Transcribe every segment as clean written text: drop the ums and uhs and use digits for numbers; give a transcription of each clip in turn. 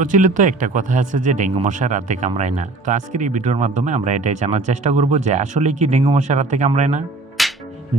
প্রচলিত একটা কথা আছে যে ডেঙ্গু মশা রাতে কামড়ায় না। তো আজকের এই ভিডিওর মাধ্যমে আমরা এটাই জানার চেষ্টা করব যে আসলে কি ডেঙ্গু মশা রাতে কামড়ায় না।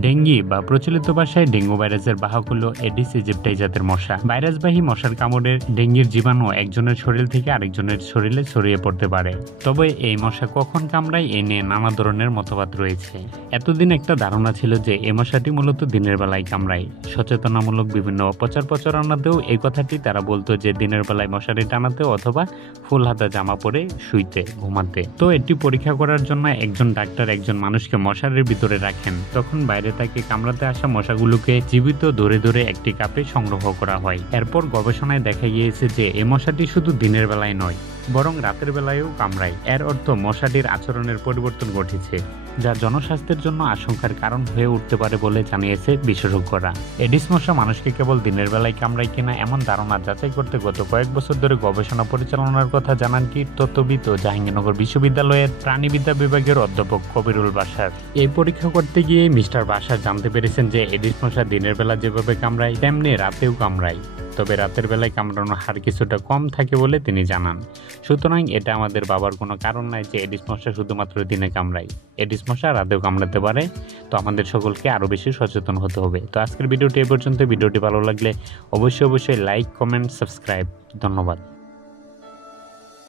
ডেঙ্গি বা প্রচলিত ভাষায় ডেঙ্গু ভাইরাসের বাহক হলো এডিস ইজিপ্টাই জাতের মশা। ভাইরাসবাহী মশার কামড়ে ডেঙ্গির জীবাণু একজনের শরীর থেকে আরেকজনের শরীরে ছড়িয়ে পড়তে পারে। তবে এই মশা কখন কামড়ায় এ নিয়ে নানা ধরনের মতবাদ রয়েছে। এতদিন একটা ধারণা ছিল যে এই মশাটি মূলত দিনের বেলায় কামড়ায়। সচেতনামূলক বিভিন্ন প্রচারণাতেও এই কথাটি তারা বলতো যে দিনের বেলায় মশারি টানাতে অথবা ফুল হাতা জামা পরে শুইতে ঘুমাতে। তো এটি পরীক্ষা করার জন্য একজন ডাক্তার একজন মানুষকে মশারির ভিতরে রাখেন। তখন বাইরে তাকে কামড়াতে আসা মশাগুলোকে জীবিত ধরে ধরে একটি কাপে সংগ্রহ করা হয়। এরপর গবেষণায় দেখা গিয়েছে যে এই মশাটি শুধু দিনের বেলায় নয় বরং রাতের বেলায়ও কামড়ায়। এর অর্থ মশাটির আচরণের পরিবর্তন ঘটেছে, যা জনস্বাস্থ্যের জন্য আশঙ্কার কারণ হয়ে উঠতে পারে বলে জানিয়েছে বিশেষজ্ঞরা। এডিস মশা মানুষকে কেবল দিনের বেলায় কামড়ায় কিনা এমন ধারণা যাচাই করতে গত কয়েক বছর ধরে গবেষণা পরিচালনার কথা জানান কীটতত্ত্ববিদ ও জাহাঙ্গীরনগর বিশ্ববিদ্যালয়ের প্রাণীবিদ্যা বিভাগের অধ্যাপক কবিরুল বাশার। এই পরীক্ষা করতে গিয়ে মিস্টার বাশার জানতে পেরেছেন যে এডিস মশা দিনের বেলা যেভাবে কামড়ায় তেমনি রাতেও কামড়ায়, তবে রাতের বেলায় কামড়ানোর হার কিছুটা কম থাকে বলে তিনি জানান। সুতরাং এটা আমাদের ভাবার কোনো কারণ নাই যে এডিস মশা শুধুমাত্র দিনে কামড়ায়। এডিস মশা রাতেও কামড়াতে পারে। তো আমাদের সকলকে আরও বেশি সচেতন হতে হবে। তো আজকের ভিডিওটি এ পর্যন্ত। ভিডিওটি ভালো লাগলে অবশ্যই লাইক, কমেন্ট, সাবস্ক্রাইব। ধন্যবাদ।